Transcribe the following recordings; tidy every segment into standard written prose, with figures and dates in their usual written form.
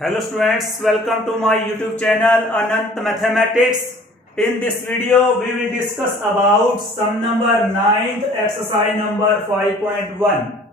Hello students, welcome to my YouTube channel Anant Mathematics. In this video, we will discuss about sum number 9th exercise number 5.1.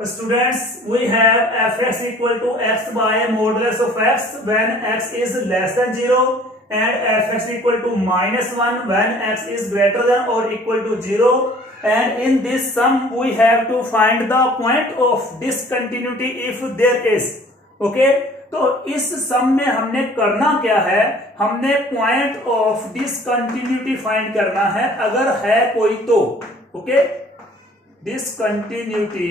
Students, we have fx equal to x by modulus of x when x is less than 0 and fx equal to minus 1 when x is greater than or equal to 0. And in this sum, we have to find the point of discontinuity if there is. Okay? तो इस सम में हमने करना क्या है, हमने point of discontinuity find करना है अगर है कोई तो। Okay, discontinuity,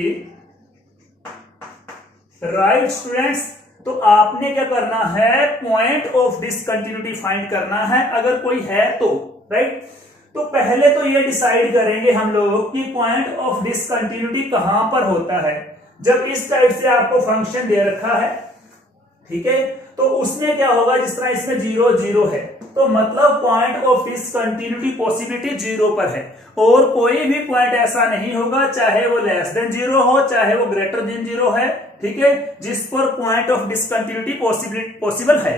right students. तो आपने क्या करना है, पॉइंट ऑफ डिसकंटिन्यूटी फाइंड करना है अगर कोई है तो, राइट। तो पहले तो ये डिसाइड करेंगे हम लोग कि पॉइंट ऑफ डिसकंटिन्यूटी कहां पर होता है। जब इस टाइप से आपको फंक्शन दे रखा है, ठीक है, तो उसमें क्या होगा, जिस तरह इसमें 0 0 है तो मतलब पॉइंट ऑफ डिसकंटिन्यूटी पॉसिबिलिटी 0 पर है और कोई भी पॉइंट ऐसा नहीं होगा, चाहे वो लेस देन 0 हो चाहे वो ग्रेटर देन 0 है, ठीक है, जिस पर पॉइंट ऑफ डिसकंटिन्यूटी पॉसिबल है।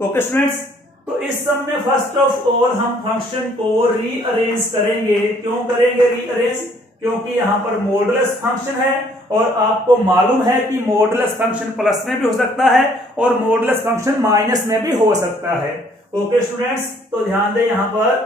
ओके स्टूडेंट्स, तो इस सब में फर्स्ट ऑफ ऑल हम फंक्शन को रीअरेंज करेंगे। क्यों करेंगे रीअरेंज? क्योंकि यहां पर मॉडुलस फंक्शन है और आपको मालूम है कि मॉडुलस फंक्शन प्लस में भी हो सकता है और मॉडुलस फंक्शन माइनस में भी हो सकता है। ओके स्टूडेंट्स, तो ध्यान दें यहां पर,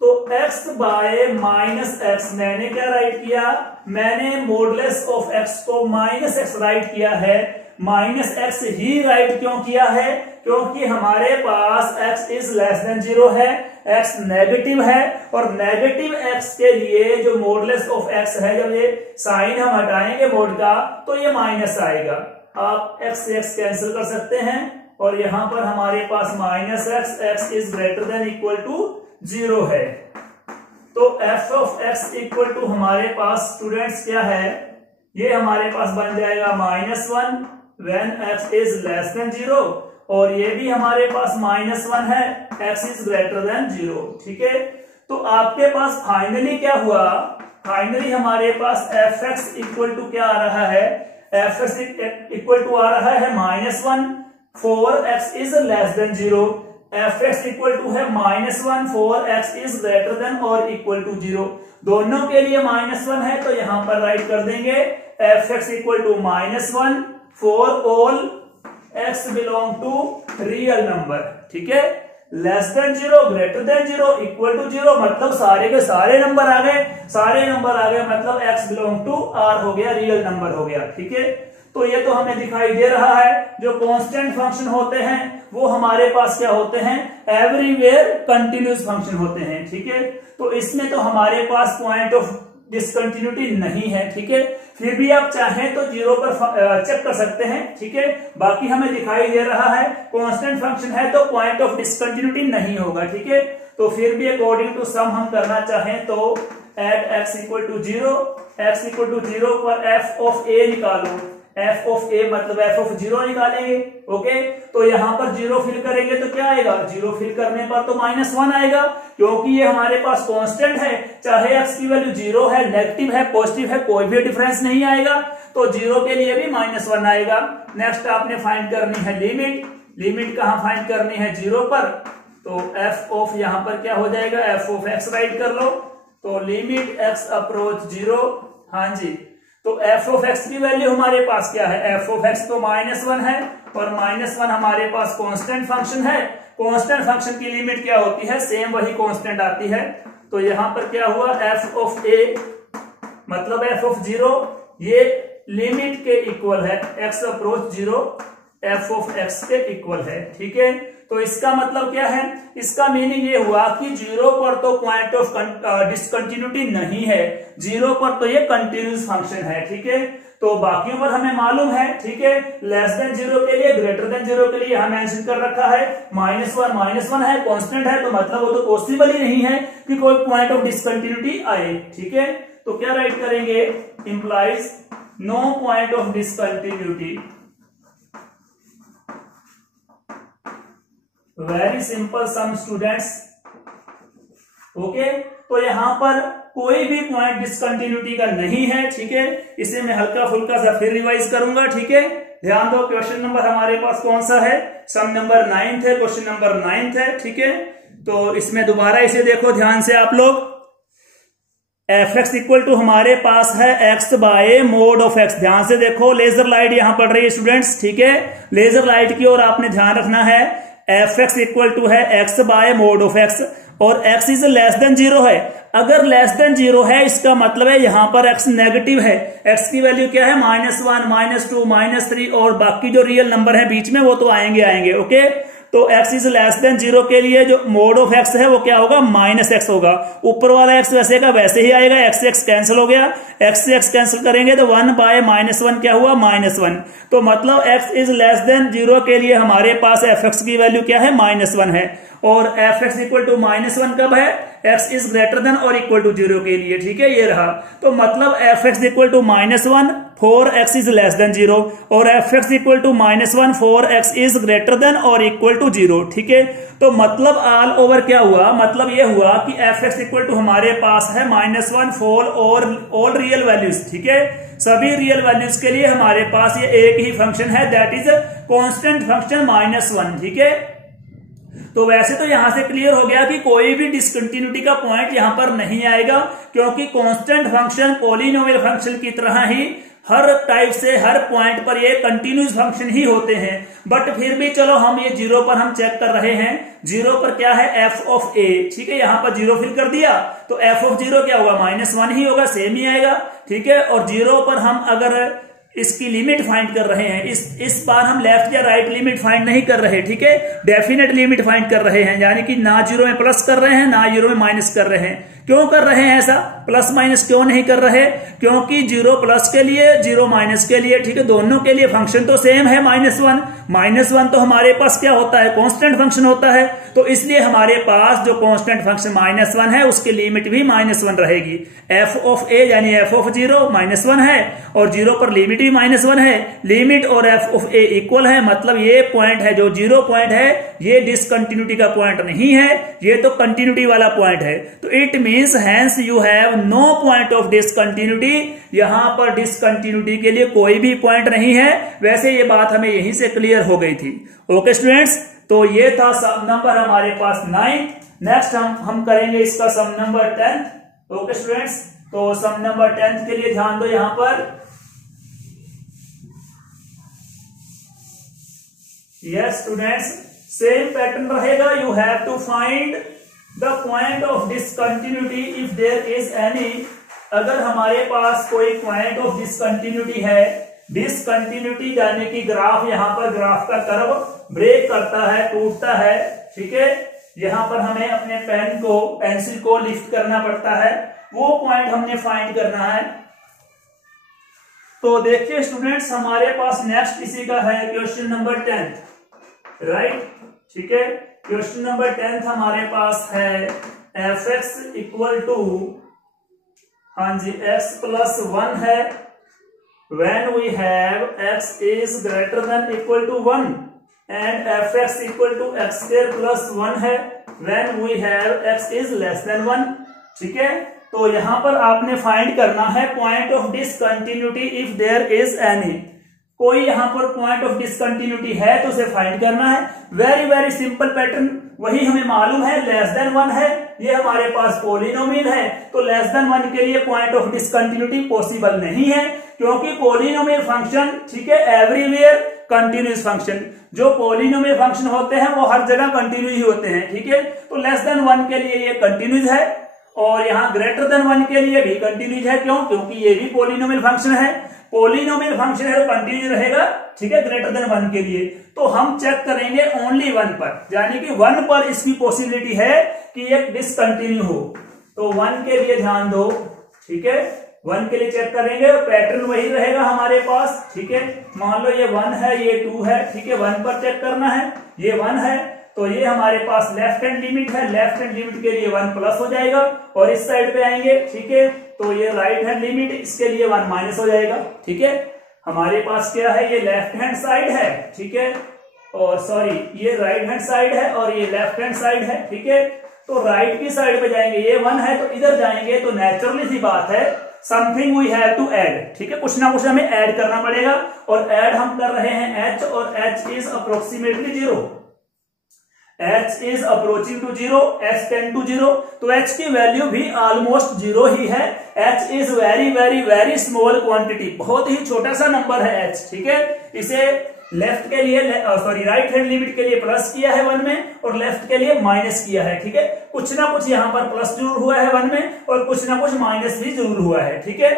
तो x बाय माइनस एक्स मैंने क्या राइट किया, मैंने मॉडुलस ऑफ x को माइनस एक्स राइट किया है। माइनस एक्स ही राइट क्यों किया है? क्योंकि हमारे पास x इज लेस देन 0 है, x नेगेटिव है और नेगेटिव x के लिए जो मॉडुलस ऑफ x है, जब ये साइन हम हटाएंगे मोड का तो ये माइनस आएगा। आप x से x कैंसिल कर सकते हैं और यहां पर हमारे पास minus x is greater than equal to 0 है। तो f of x equal to हमारे पास स्टूडेंट्स क्या है, ये हमारे पास बन जाएगा -1 when x is less than 0 और ये भी हमारे पास -1 है, x इज ग्रेटर देन 0। ठीक है, तो आपके पास फाइनली क्या हुआ, फाइनली हमारे पास fx इक्वल टू क्या आ रहा है, fx इक्वल टू आ रहा है -1 for x is less than 0, fx equal to है -1 for x is greater than और इक्वल टू 0। दोनों के लिए -1 है तो यहां पर राइट कर देंगे fx equal to -1 for all x belong to real number. ठीक है, less than 0, greater than 0, equal to 0, मतलब सारे के सारे नंबर आ गए, सारे नंबर आ गए, मतलब x बिलोंग टू r हो गया, रियल नंबर हो गया। ठीक है, तो ये तो हमें दिखाई दे रहा है, जो कांस्टेंट फंक्शन होते हैं वो हमारे पास क्या होते हैं, एवरीवेयर कंटिन्यूस फंक्शन होते हैं। ठीक है, तो इसमें तो हमारे पास पॉइंट ऑफ डिसकंटिन्यूटी नहीं है। ठीक है, फिर भी आप चाहें तो 0 पर चेक कर सकते हैं। ठीक है, बाकी हमें दिखाई दे रहा है कांस्टेंट फंक्शन है तो पॉइंट ऑफ डिसकंटिन्यूटी नहीं होगा। ठीक है, तो फिर भी अकॉर्डिंग टू सम हम करना चाहें तो at x equal to 0, x equal to 0 पर f ऑफ a निकालो, f ऑफ a मतलब f ऑफ 0 निकालेंगे। ओके, तो यहां पर 0 फिल करेंगे तो क्या आएगा, 0 फिल करने पर तो -1 आएगा, क्योंकि ये हमारे पास कांस्टेंट है, चाहे x की वैल्यू 0 है, नेगेटिव है, पॉजिटिव है, कोई भी डिफरेंस नहीं आएगा, तो 0 के लिए भी -1 आएगा। नेक्स्ट आपने फाइंड करनी है लिमिट, लिमिट कहां फाइंड करनी है, 0 पर, तो f ऑफ यहां पर क्या हो जाएगा, f ऑफ x राइट कर लो, तो लिमिट x अप्रोच 0। हाँ जी, तो f ऑफ x की वैल्यू हमारे पास क्या है, f ऑफ x तो -1 है और -1 हमारे पास कांस्टेंट फंक्शन है। कांस्टेंट फंक्शन की लिमिट क्या होती है, सेम वही कांस्टेंट आती है। तो यहां पर क्या हुआ, f ऑफ a मतलब f ऑफ 0 ये लिमिट के इक्वल है, x approach 0 f of x के इक्वल है। ठीक है, तो इसका मतलब क्या है, इसका मीनिंग ये हुआ कि 0 पर तो पॉइंट ऑफ डिसकंटिन्यूटी नहीं है, 0 पर तो ये कंटिन्यूस फंक्शन है। ठीक है, तो बाकियों पर हमें मालूम है। ठीक है, लेस देन 0 के लिए, ग्रेटर देन 0 के लिए हम मेंशन कर रखा है -1 है, कांस्टेंट है, तो मतलब वो तो पॉसिबल ही नहीं है कि कोई पॉइंट ऑफ डिसकंटिन्यूटी आए। ठीक है, तो क्या राइट करेंगे, implies no point of discontinuity. Very simple sum students. Okay, तो यहां पर कोई भी पॉइंट डिसकंटिन्यूटी का नहीं है। ठीक है, इसे मैं हल्का फुल्का सा फिर रिवाइज करूंगा। ठीक है, ध्यान दो, क्वेश्चन नंबर हमारे पास कौन सा है, सम नंबर 9 है, क्वेश्चन नंबर 9 है, ठीक है। तो इसमें दोबारा इसे देखो ध्यान से आप लोग, एफ एक्स इक्वल टू हमारे पास है x by mod of x. ध्यान से देखो, लेजर लाइट यहां पड़ रही है स्टूडेंट्स, ठीक है। लेजर लाइट की ओर आपने ध्यान रखना है। एफ एक्स इक्वल टू है x by mod of x और एक्स इज लेस देन 0 है। अगर लेस देन 0 है इसका मतलब है यहां पर एक्स नेगेटिव है। एक्स की वैल्यू क्या है, -1, -2, -3 और बाकी जो रियल नंबर है बीच में वो तो आएंगे, ओके। तो x इज लेस देन 0 के लिए जो मोड ऑफ x है वो क्या होगा, -x होगा। ऊपर वाला x वैसे का वैसे ही आएगा, x से x कैंसिल हो गया, x से x कैंसिल करेंगे तो 1 बाय -1 क्या हुआ, -1। तो मतलब x इज लेस देन 0 के लिए हमारे पास fx की वैल्यू क्या है, -1 है। और fx इक्वल टू -1 कब है, x इज ग्रेटर देन और इक्वल टू 0 के लिए, ठीक है, ये रहा। तो मतलब fx equal to -1 for x is less than 0 और fx equal to -1 for x is greater than और इक्वल टू 0, ठीक है। तो मतलब ऑल ओवर क्या हुआ, मतलब ये हुआ कि fx इक्वल टू हमारे पास है -1 फॉर ऑल रियल वैल्यूज, ठीक है। सभी रियल वैल्यूज के लिए हमारे पास ये एक ही फंक्शन है, दैट इज कांस्टेंट फंक्शन -1, ठीक है। तो वैसे तो यहां से क्लियर हो गया कि कोई भी डिसकंटिन्यूटी का पॉइंट यहां पर नहीं आएगा, क्योंकि कांस्टेंट फंक्शन पॉलिनोमियल फंक्शन की तरह ही हर टाइप से हर पॉइंट पर ये कंटिन्यूस फंक्शन ही होते हैं। बट फिर भी चलो हम ये 0 पर हम चेक कर रहे हैं। 0 पर क्या है, f ऑफ a, ठीक है। यहां पर 0 फिल कर दिया तो f ऑफ 0 क्या होगा, -1 ही होगा, सेम ही आएगा, ठीक है। और 0 पर हम अगर इसकी लिमिट फाइंड कर रहे हैं, इस बार हम लेफ्ट या राइट लिमिट फाइंड नहीं कर रहे, ठीक है, डेफिनेट लिमिट फाइंड कर रहे हैं। यानी कि ना 0 में प्लस कर रहे हैं ना 0 में माइनस कर रहे हैं। क्यों कर रहे हैं ऐसा, प्लस माइनस क्यों नहीं कर रहे, क्योंकि 0 प्लस के लिए 0 माइनस के लिए, ठीक है, दोनों के लिए फंक्शन तो सेम है -1 तो हमारे पास क्या होता है, कांस्टेंट फंक्शन होता है। तो इसलिए हमारे पास जो कांस्टेंट फंक्शन -1 है उसकी लिमिट भी -1 रहेगी। f ऑफ a यानी f ऑफ 0 -1 है और 0 पर लिमिट भी -1 है। लिमिट और f ऑफ a इक्वल है, मतलब ये पॉइंट है जो 0 पॉइंट है ये डिसकंटिन्यूटी का पॉइंट नहीं है, ये तो कंटिन्यूटी वाला पॉइंट है। तो it means hence you have no point of discontinuity. यहां पर डिसकंटिन्यूटी के लिए कोई भी पॉइंट नहीं है। वैसे ये बात हमें यहीं से क्लियर हो गई थी, ओके स्टूडेंट्स। तो ये था सम नंबर हमारे पास 9। नेक्स्ट हम करेंगे इसका सम नंबर 10, ओके स्टूडेंट्स। तो सम नंबर 10 के लिए ध्यान दो, यहां पर यस स्टूडेंट्स सेम पैटर्न रहेगा। You have to find the point of discontinuity if there is any. अगर हमारे पास कोई पॉइंट ऑफ डिसकंटिन्यूटी है, डिसकंटिन्यूटी यानी कि ग्राफ, यहां पर ग्राफ का कर्व ब्रेक करता है, टूटता है, ठीक है। यहां पर हमें अपने पेंसिल को लिफ्ट करना पड़ता है, वो पॉइंट हमने फाइंड करना है। तो देखिए स्टूडेंट्स हमारे पास नेक्स्ट इसी का है क्वेश्चन नंबर 10, राइट, ठीक है। क्वेश्चन नंबर 10 हमारे पास है एफ एक्स इक्वल टू, हाँ जी, x प्लस 1 है when we have x is greater than equal to 1 and fx equal to x square plus 1 है when we have x is less than 1, ठीक है। तो यहां पर आपने फाइंड करना है point of discontinuity if there is any. कोई यहां पर पॉइंट ऑफ डिसकंटिन्यूटी है तो उसे फाइंड करना है। वेरी वेरी सिंपल पैटर्न, वही हमें मालूम है, लेस देन 1 है, ये हमारे पास पॉलिनोमियल है, तो लेस देन 1 के लिए पॉइंट ऑफ डिसकंटिन्यूटी पॉसिबल नहीं है, क्योंकि पॉलिनोमियल फंक्शन, ठीक है, एवरीवेयर कंटिन्यूस फंक्शन। जो पॉलिनोमियल फंक्शन होते हैं वो हर जगह कंटिन्यू ही होते हैं, ठीक है। तो लेस देन 1 के लिए ये कंटिन्यूस है और यहाँ ग्रेटर देन 1 के लिए भी कंटिन्यूस है। क्यों, क्योंकि ये भी पॉलिनोमियल फंक्शन है। पॉलिनोमियल फंक्शन है तो कंटिन्यू रहेगा, ठीक है, ग्रेटर देन 1 के लिए। तो हम चेक करेंगे ओनली 1 पर, यानी कि 1 पर इसकी पॉसिबिलिटी है कि ये डिसकंटिन्यू हो। तो 1 के लिए ध्यान दो, ठीक है, 1 के लिए चेक करेंगे और पैटर्न वही रहेगा हमारे पास, ठीक है। मान लो ये 1 है, ये 2 है, ठीक है, 1 पर चेक करना है, ये 1 है तो ये हमारे पास लेफ्ट हैंड लिमिट है, लेफ्ट हैंड लिमिट के लिए 1 प्लस हो जाएगा और इस साइड पे आएंगे, ठीक है, तो ये राइट हैंड लिमिट, इसके लिए 1 माइनस हो जाएगा, ठीक है। हमारे पास क्या है, ये लेफ्ट हैंड साइड है, ठीक है, और सॉरी ये राइट हैंड साइड है और ये लेफ्ट हैंड साइड है, ठीक है। तो राइट की साइड पे जाएंगे, ये 1 है तो इधर जाएंगे, तो नेचुरली सी बात है something we have to add, ठीक है, कुछ ना कुछ हमें ऐड करना पड़ेगा, और ऐड हम कर रहे हैं h, और h is approximately 0, h is approaching to 0, h tend to 0, तो h की वैल्यू भी ऑलमोस्ट 0 ही है। h is very very very small quantity, बहुत ही छोटा सा नंबर है h, ठीक है। इसे लेफ्ट के लिए राइट हैंड लिमिट के लिए प्लस किया है 1 में, और लेफ्ट के लिए माइनस किया है, ठीक है। कुछ ना कुछ यहाँ पर प्लस जरूर हुआ है 1 में, और कुछ ना कुछ माइनस भी जरूर हुआ है, ठीक है।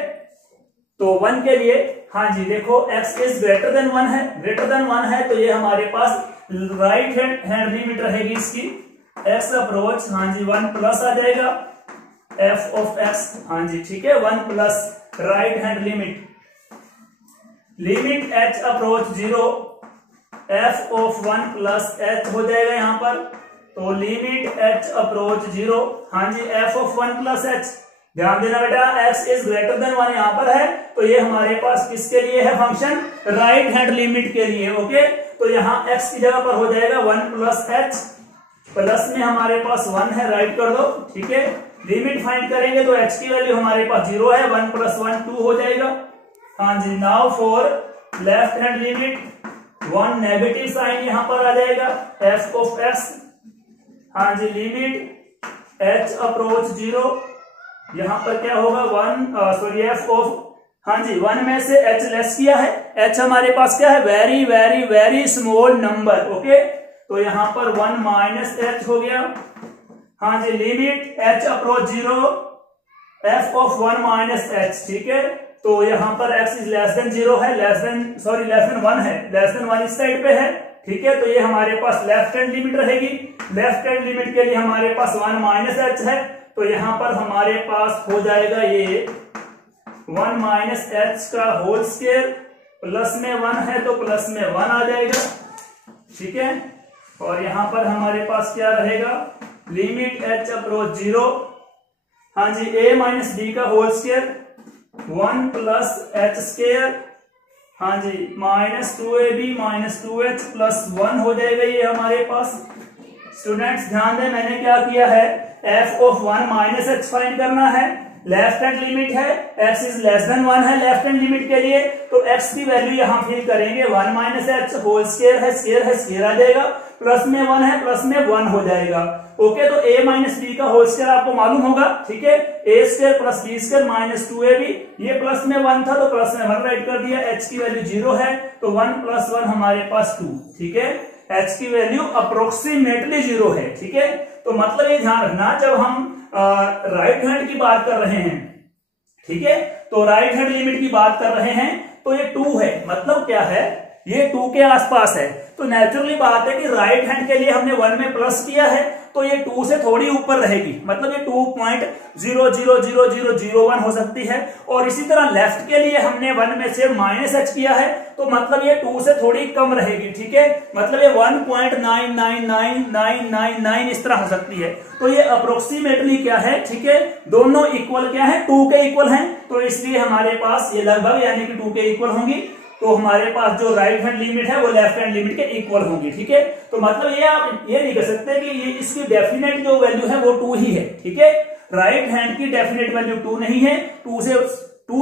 तो 1 के लिए, हाँ जी देखो x इज ग्रेटर देन 1 है, ग्रेटर देन 1 है, तो ये हमारे पास राइट हैंड लिमिट रहेगी इसकी x अप्रोच, हाँ जी 1 प्लस आ जाएगा f ऑफ x, हाँ जी ठीक है, 1 plus right hand limit h approach 0, f of 1 plus h हो जाएगा यहाँ पर, तो लिमिट h अप्रोच 0, हाँ जी f ऑफ 1 प्लस h, ध्यान देना बेटा x इज ग्रेटर देन 1 यहाँ पर है, तो ये हमारे पास किसके लिए है फंक्शन, राइट हैंड लिमिट के लिए, ओके। तो यहाँ x की जगह पर हो जाएगा 1 प्लस h, प्लस में हमारे पास 1 है, राइट कर दो, ठीक है। लिमिट फाइंड करेंगे तो h की वैल्यू हमारे पास 0 है, 1 प्लस 1 2 हो जाएगा, हाँ जी। Now for left hand limit 1 negative sign यहां पर आ जाएगा, f ऑफ x, हाँ जी लिमिट h अप्रोच 0, यहां पर क्या होगा 1 f ऑफ, हाँ जी 1 में से h लेस किया है, h हमारे पास क्या है, very very very small number, okay. तो यहां पर 1 माइनस h हो गया, हाँ जी limit h approach 0, f of 1 minus h, ठीक है। तो यहां पर x इज लेस देन 0 है, लेस देन 1 है, लेस देन 1 इस साइड पे है, ठीक है। तो ये हमारे पास लेफ्ट हैंड लिमिट रहेगी, लेफ्ट हैंड लिमिट के लिए हमारे पास 1 माइनस h है, तो यहां पर हमारे पास हो जाएगा ये 1 माइनस h का होल स्क्वायर, प्लस में 1 है तो प्लस में 1 आ जाएगा, ठीक है। और यहां पर हमारे पास क्या रहेगा, लिमिट h अप्रोच 0, हाँ जी a माइनस b का whole square, 1 plus h square, हाँ जी minus 2ab minus 2h plus 1 हो जाएगा ये हमारे पास। स्टूडेंट्स ध्यान दें, मैंने क्या किया है, f of 1 minus h find करना है, लेफ्ट हैंड लिमिट है, x इज लेस देन 1 है लेफ्ट हैंड लिमिट के लिए, तो x की वैल्यू यहां फिल करेंगे, 1 माइनस h होल स्क्वायर है, स्क्वायर आ जाएगा, प्लस में 1 है, प्लस में 1 हो जाएगा, ओके। तो a माइनस बी का होल स्क्वायर आपको मालूम होगा, ठीक है, a square plus b square minus 2ab, ये प्लस में 1 था तो प्लस में 1 राइट कर दिया, h की वैल्यू 0 है, तो 1 प्लस 1 हमारे पास 2, ठीक है। h की वैल्यू अप्रोक्सीमेटली 0 है, ठीक है। तो मतलब ये ध्यान रखना, जब हम राइट हैंड की बात कर रहे हैं, ठीक है, तो राइट हैंड लिमिट की बात कर रहे हैं, तो ये 2 है, मतलब क्या है, ये 2 के आसपास है, तो नेचुरली बात है कि राइट हैंड के लिए हमने 1 में प्लस किया है, तो ये 2 से थोड़ी ऊपर रहेगी, मतलब ये 2.0000001 हो सकती है। और इसी तरह लेफ्ट के लिए हमने 1 में से माइनस h किया है, तो मतलब ये 2 से थोड़ी कम रहेगी, ठीक है, मतलब ये 1.999999 इस तरह हो सकती है। तो ये अप्रोक्सीमेटली क्या है, ठीक है, दोनों इक्वल क्या है, 2 के इक्वल हैं, तो इसलिए हमारे पास ये लगभग यानी कि 2 के इक्वल होंगी, तो हमारे पास जो राइट हैंड लिमिट है वो लेफ्ट हैंड लिमिट के इक्वल होगी, ठीक है। तो मतलब ये आप ये नहीं कह सकते कि ये इसकी डेफिनेट जो वैल्यू है वो 2 ही है, ठीक है। राइट हैंड की डेफिनेट वैल्यू 2 नहीं है, 2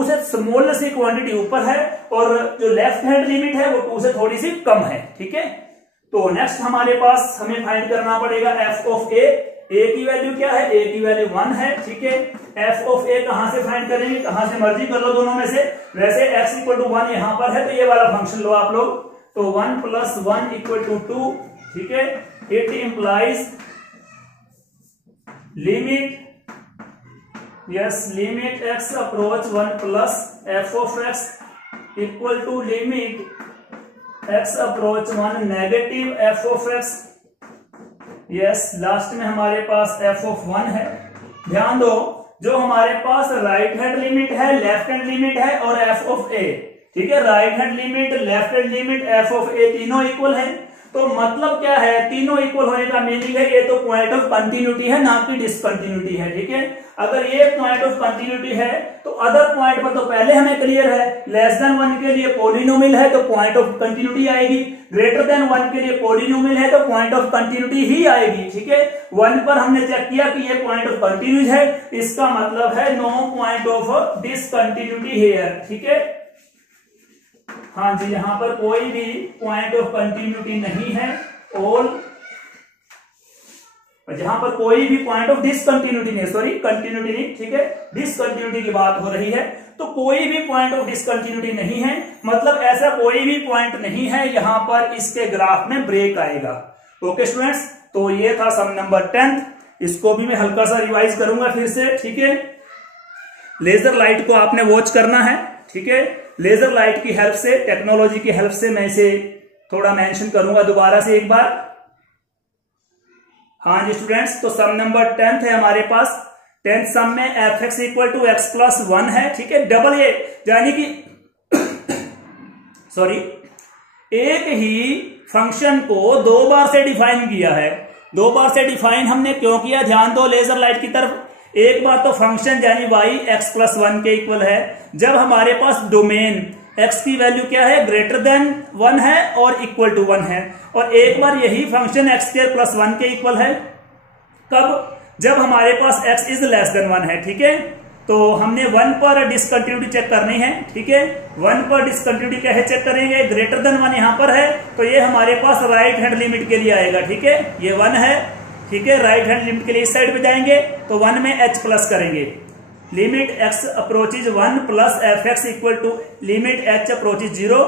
से स्मॉल सी क्वांटिटी ऊपर है, और जो लेफ्ट हैंड लिमिट है वो 2 से थोड़ी सी कम है, ठीक है। तो नेक्स्ट हमारे पास हमें फाइंड करना पड़ेगा f ऑफ a की वैल्यू क्या है, a की वैल्यू 1 है, ठीक है। f ऑफ a कहां से फाइंड करेंगे, कहां से मर्जी कर लो दोनों में से, वैसे x इक्वल टू 1 यहां पर है, तो ये वाला फंक्शन लो आप लोग, तो 1 प्लस 1 इक्वल टू 2, ठीक है। It implies limit, yes limit x approach 1 plus f of x equal to limit x approach 1 negative f of x, yes last में हमारे पास f ऑफ 1 है। ध्यान दो, जो हमारे पास राइट हैंड लिमिट है, लेफ्ट हैंड लिमिट है और f ऑफ a, ठीक है, right hand limit, left hand limit, f of a तीनों इक्वल है, तो मतलब क्या है, तीनों इक्वल होने का मीनिंग है ये तो पॉइंट ऑफ कंटिन्यूटी है, ना कि डिसकंटिन्यूटी है। ठीक है, अगर ये पॉइंट ऑफ कंटिन्यूटी है तो अदर पॉइंट पर तो पहले हमें क्लियर है, लेस देन 1 के लिए पॉलिनोमियल है तो पॉइंट ऑफ कंटिन्यूटी आएगी, ग्रेटर देन 1 के लिए पॉलिनोमियल है तो पॉइंट ऑफ कंटिन्यूटी ही आएगी। ठीक है, 1 पर हमने चेक किया कि ये पॉइंट ऑफ कंटिन्यूटी है, इसका मतलब है no point of discontinuity here. ठीक है, हाँ जी, यहां पर कोई भी पॉइंट ऑफ कंटिन्यूटी नहीं है, और जहां पर कोई भी पॉइंट ऑफ डिसकंटिन्यूटी नहीं, सॉरी कंटिन्यूटी नहीं, ठीक है, डिसकंटिन्यूटी की बात हो रही है, तो कोई भी पॉइंट ऑफ डिसकंटिन्यूटी नहीं है, मतलब ऐसा कोई भी पॉइंट नहीं है यहां पर इसके ग्राफ में ब्रेक आएगा। ओके स्टूडेंट्स, तो ये था सम नंबर 10, इसको भी मैं हल्का सा रिवाइज करूंगा फिर से। ठीक है, लेजर लाइट को आपने वॉच करना है। ठीक है, लेजर लाइट की हेल्प से, टेक्नोलॉजी की हेल्प से मैं इसे थोड़ा मेंशन करूंगा दोबारा से एक बार। हाँ जी स्टूडेंट्स, तो सम नंबर 10 है हमारे पास। 10th सम में f x equal to x plus 1 है। ठीक है, डबल ए यानी कि सॉरी, एक ही फंक्शन को दो बार से डिफाइन किया है। दो बार से डिफाइन हमने क्यों किया, ध्यान दो लेजर लाइट की तरफ। एक बार तो फंक्शन यानी y x प्लस 1 के इक्वल है, जब हमारे पास डोमेन x की वैल्यू क्या है, ग्रेटर देन 1 है और इक्वल टू 1 है, और एक बार यही फंक्शन x स्क्वायर प्लस 1 के इक्वल है, कब, जब हमारे पास x इज लेस देन 1 है। ठीक है, तो हमने 1 पर डिसकंटिन्यूटी चेक करनी है। ठीक है, 1 पर डिसकंटिन्यूटी कैसे चेक करेंगे, ग्रेटर देन 1 यहां पर है तो ये हमारे पास राइट हैंड लिमिट के लिए आएगा। ठीक है, ये 1 है, ठीक है, राइट हैंड लिमिट के लिए इस साइड पे जाएंगे तो 1 में h प्लस करेंगे, limit x approaches 1 plus f x equal to limit h approaches 0,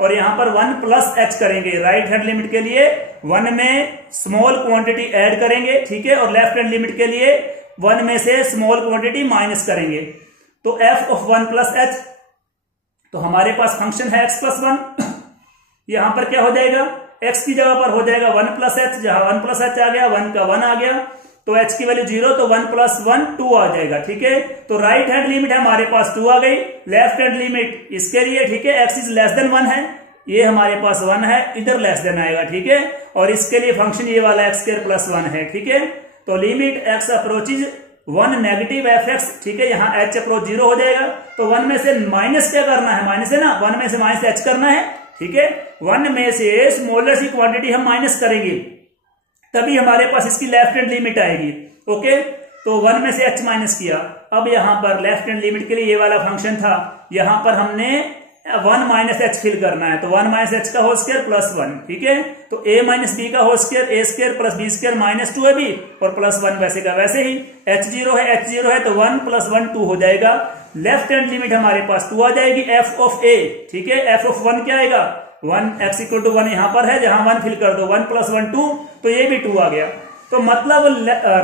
और यहां पर 1 प्लस h करेंगे राइट हैंड लिमिट के लिए, 1 में स्मॉल क्वांटिटी ऐड करेंगे। ठीक है, और लेफ्ट हैंड लिमिट के लिए 1 में से स्मॉल क्वांटिटी माइनस करेंगे, तो f ऑफ 1 प्लस h, तो हमारे पास फंक्शन है x प्लस 1, यहां पर क्या हो जाएगा, x की जगह पर हो जाएगा 1 प्लस h, जहां 1 प्लस h आ गया, 1 का 1 आ गया, तो h की वैल्यू 0, तो 1 प्लस 1 2 आ जाएगा। ठीक है, तो राइट हैंड लिमिट है हमारे पास 2 आ गई, लेफ्ट हैंड लिमिट इसके लिए, ठीक है, x इज लेस देन 1 है, ये हमारे पास 1 है, इधर लेस देन आएगा। ठीक है, और इसके लिए फंक्शन ये वाला x स्क्वायर प्लस 1 है। ठीक है, तो limit x approaches 1 negative F x, ठीक है, यहाँ h अप्रोच 0 हो जाएगा, तो 1 में से माइनस क्या करना है, माइनस है ना, 1 में से माइनस h करना है। ठीक है, 1 में से स्मॉलेस्ट की क्वांटिटी हम माइनस करेंगे, तभी हमारे पास इसकी लेफ्ट हैंड लिमिट आएगी। ओके, तो 1 में से h माइनस किया, अब यहां पर लेफ्ट हैंड लिमिट के लिए ये वाला फंक्शन था, यहां पर हमने 1 माइनस h फिल करना है, तो 1 माइनस h का होल स्क्वायर प्लस 1। ठीक है, तो a माइनस b का whole square, a square plus b square minus 2 है b, और प्लस 1 वैसे का वैसे ही, h0 है तो 1 प्लस 1 2 हो जाएगा, लेफ्ट हैंड लिमिट हमारे पास 2 आ जाएगी, f ऑफ a। ठीक है, f ऑफ 1 क्या आएगा, 1 x इक्वल टू 1 यहां पर है, जहां 1 फिल कर दो, 1 प्लस 1 2, तो ये भी 2 आ गया। तो मतलब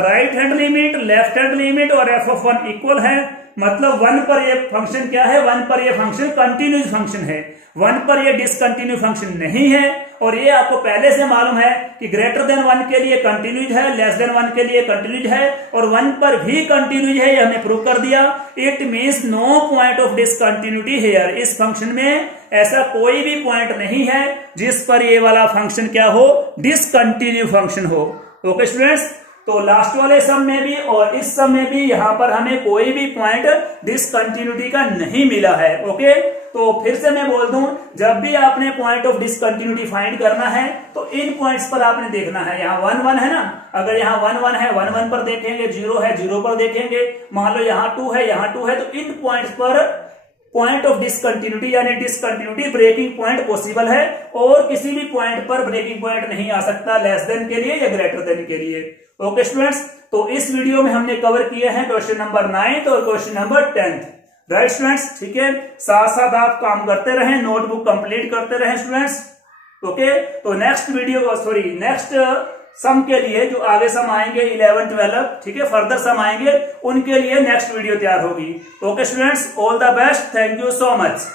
right hand limit, left hand limit और f ऑफ 1 इक्वल है, मतलब 1 पर ये फंक्शन क्या है, 1 पर ये फंक्शन कंटिन्यूस फंक्शन है, 1 पर ये डिसकंटिन्यू फंक्शन नहीं है, और ये आपको पहले से मालूम है कि ग्रेटर देन 1 के लिए कंटिन्यूज है, लेस देन 1 के लिए कंटिन्यूज है, और 1 पर भी कंटिन्यूज है, ये हमने प्रूव कर दिया। It means no point of discontinuity here, इस फंक्शन में ऐसा कोई भी पॉइंट नहीं है जिस पर ये वाला फंक्शन क्या हो, डिसकंटिन्यू फंक्शन हो। ओके स्टूडेंट्स, तो लास्ट वाले सम में भी और इस सम में भी यहां पर हमें कोई भी पॉइंट डिसकंटिन्यूटी का नहीं मिला है। ओके, तो फिर से मैं बोल दूं, जब भी आपने पॉइंट ऑफ डिसकंटिन्यूटी फाइंड करना है तो इन पॉइंट्स पर आपने देखना है। यहाँ 1 1 है ना, अगर यहाँ 1 1 है 1 1 पर देखेंगे, 0 है 0 पर देखेंगे, मान लो यहाँ 2 है यहाँ 2 है, तो इन पॉइंट्स पर पॉइंट ऑफ डिसकंटिन्यूटी यानी डिसकंटिन्यूटी ब्रेकिंग पॉइंट पॉसिबल है, और किसी भी पॉइंट पर ब्रेकिंग पॉइंट नहीं आ सकता लेस देन के लिए या ग्रेटर देन के लिए। ओके स्टूडेंट्स, तो इस वीडियो में हमने कवर किए हैं क्वेश्चन नंबर 9 और क्वेश्चन नंबर 10, राइट स्टूडेंट्स। ठीक है, साथ साथ आप काम करते रहें, नोटबुक कंप्लीट करते रहें स्टूडेंट्स। ओके, तो नेक्स्ट वीडियो नेक्स्ट सम के लिए जो आगे सम आएंगे 11 12, ठीक है, फर्दर सम आएंगे, उनके लिए नेक्स्ट वीडियो तैयार होगी। Okay students, all the best, thank you so much.